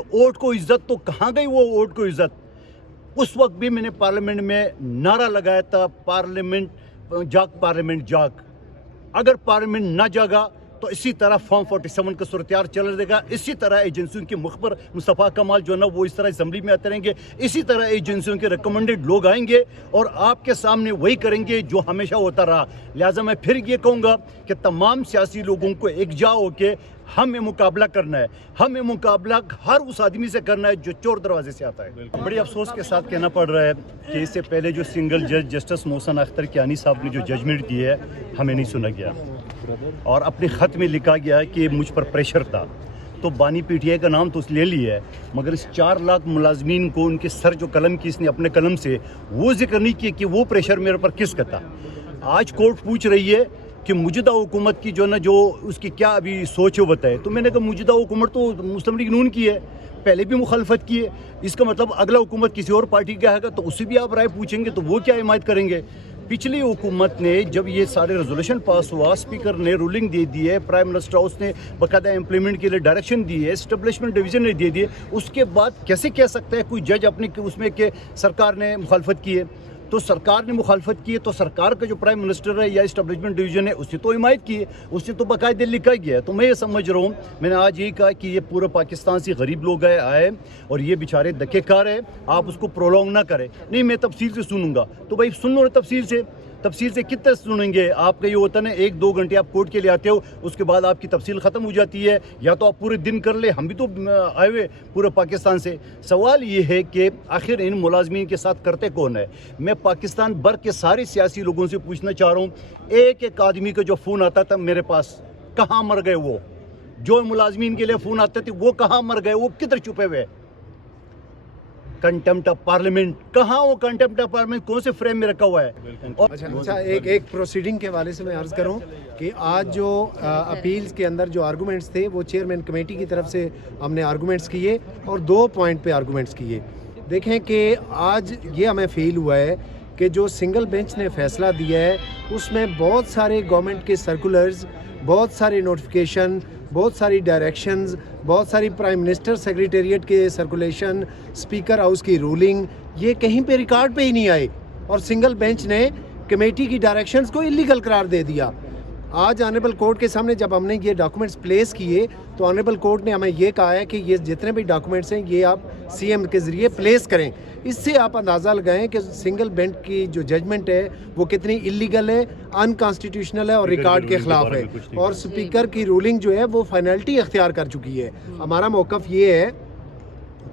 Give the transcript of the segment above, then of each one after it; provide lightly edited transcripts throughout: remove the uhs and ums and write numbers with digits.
Vote को इज्जत तो कहाँ गई वो वोट को इज्जत। उस वक्त भी मैंने पार्लियामेंट में नारा लगाया था, पार्लियामेंट जाग। अगर पार्लियामेंट ना जागा तो इसी तरह फॉर्म 47 का सूरत चल देगा। इसी तरह एजेंसियों के मुखबर मुस्तफ़ा कमाल जो है ना वो इस तरह असम्बली में आते रहेंगे। इसी तरह एजेंसियों के रिकमेंडेड लोग आएंगे और आपके सामने वही करेंगे जो हमेशा होता रहा। लिहाजा मैं फिर ये कहूँगा कि तमाम सियासी लोगों को एकजा होकर हमें मुकाबला करना है। हमें मुकाबला हर उस आदमी से करना है जो चोर दरवाजे से आता है। बड़ी अफसोस के साथ कहना पड़ रहा है कि इससे पहले जो सिंगल जज जस्टिस मोहसिन अख्तर कियानी साहब ने जो जजमेंट दी है हमें नहीं सुना गया और अपने ख़त में लिखा गया कि मुझ पर प्रेशर था। तो बानी पीटीआई का नाम तो ले लिया है मगर इस 4 लाख मुलाजमीन को उनके सर जो कलम की इसने अपने कलम से वो जिक्र नहीं किया कि वो प्रेशर मेरे पर किसका था। आज कोर्ट पूछ रही है कि मौजूदा हुकूमत की जो ना जो उसकी क्या अभी सोच हो बताए। तो मैंने कहा मौजूदा हुकूमत तो मुस्लिम लीग नून की है, पहले भी मुखालफत की है। इसका मतलब अगला हुकूमत किसी और पार्टी का है तो उससे भी आप राय पूछेंगे तो वो क्या हिमायत करेंगे। पिछली हुकूमत ने जब ये सारे रेजोल्यूशन पास हुआ, स्पीकर ने रूलिंग दे दी है, प्राइम मिनिस्टर हाउस ने बाकायदा इम्प्लीमेंट के लिए डायरेक्शन दी है, एस्टेब्लिशमेंट डिवीज़न ने दे दिए, उसके बाद कैसे कह सकता है कोई जज अपने उसमें कि सरकार ने मुखालफत की है। तो सरकार ने मुखालफत की है तो सरकार का जो प्राइम मिनिस्टर है या एस्टेब्लिशमेंट डिवीज़न है उसने तो हिमायत की है, उसने तो बाकायदे लिखा गया है। तो मैं ये समझ रहा हूँ, मैंने आज यही कहा कि ये पूरे पाकिस्तान से गरीब लोग आए और ये बेचारे धक्केकार है, आप उसको प्रोलॉन्ग ना करें। नहीं मैं तफसील से सुनूंगा तो भाई सुन लो ना तफसील से कितने सुनेंगे। आपका ये होता है ना 1-2 घंटे आप कोर्ट के लिए आते हो उसके बाद आपकी तफसील ख़त्म हो जाती है, या तो आप पूरे दिन कर ले। हम भी तो आए हुए पूरे पाकिस्तान से। सवाल ये है कि आखिर इन मुलाजमीन के साथ करते कौन है। मैं पाकिस्तान भर के सारे सियासी लोगों से पूछना चाह रहा हूँ, एक आदमी का जो फ़ोन आता था मेरे पास, कहाँ मर गए वो? जो मुलाजमीन के लिए फ़ोन आते थे वो कहाँ मर गए, वो किधर छुपे हुए? कंटेम्प्ट ऑफ पार्लियामेंट कहाँ? वो कंटेम्प्ट ऑफ पार्लियामेंट कौन से फ्रेम में रखा हुआ है? अच्छा एक प्रोसीडिंग के हवाले से मैं अर्ज़ करूं कि आज जो अपील्स के अंदर जो आर्गूमेंट्स थे वो चेयरमैन कमेटी की तरफ से हमने आर्गूमेंट्स किए और 2 पॉइंट पे आर्गूमेंट्स किए। देखें कि आज ये हमें फील हुआ है कि जो सिंगल बेंच ने फ़ैसला दिया है उसमें बहुत सारे गवर्नमेंट के सर्कुलर्स, बहुत सारे नोटिफिकेशन, बहुत सारी डायरेक्शंस, बहुत सारी प्राइम मिनिस्टर सेक्रेटेरिएट के सर्कुलेशन, स्पीकर हाउस की रूलिंग, ये कहीं पे रिकॉर्ड पे ही नहीं आए और सिंगल बेंच ने कमेटी की डायरेक्शंस को इलीगल करार दे दिया। आज ऑनरेबल कोर्ट के सामने जब हमने ये डॉक्यूमेंट्स प्लेस किए तो ऑनरेबल कोर्ट ने हमें ये कहा है कि ये जितने भी डॉक्यूमेंट्स हैं ये आप सीएम के ज़रिए प्लेस करें। इससे आप अंदाज़ा लगाएं कि सिंगल बेंच की जो जजमेंट है वो कितनी इलीगल है, अनकॉन्स्टिट्यूशनल है और रिकॉर्ड के ख़िलाफ़ है और स्पीकर की रूलिंग जो है वो फाइनलिटी अख्तियार कर चुकी है। हमारा मौक़िफ़ ये है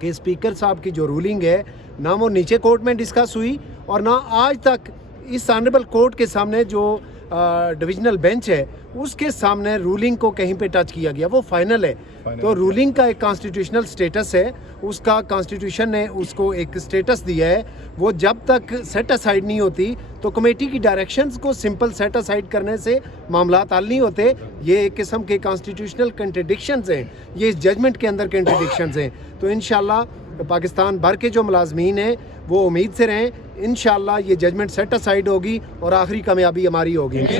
कि स्पीकर साहब की जो रूलिंग है ना वो नीचे कोर्ट में डिस्कस हुई और ना आज तक इस ऑनरेबल कोर्ट के सामने जो डिविजनल बेंच है उसके सामने रूलिंग को कहीं पे टच किया गया, वो फाइनल है। तो रूलिंग का एक कॉन्स्टिट्यूशनल स्टेटस है, उसका कॉन्स्टिट्यूशन ने उसको एक स्टेटस दिया है। वो जब तक सेट असाइड नहीं होती तो कमेटी की डायरेक्शंस को सिंपल सेट असाइड करने से मामलात हल नहीं होते। ये एक किस्म के कॉन्स्टिट्यूशनल कंट्रडिक्शंस हैं, ये इस जजमेंट के अंदर कंट्रडिक्शंस हैं। तो इंशाल्लाह पाकिस्तान भर के जो मुलाजमीन हैं वो उम्मीद से रहें, इंशाल्लाह ये जजमेंट सेट असाइड होगी और आखिरी कामयाबी हमारी होगी।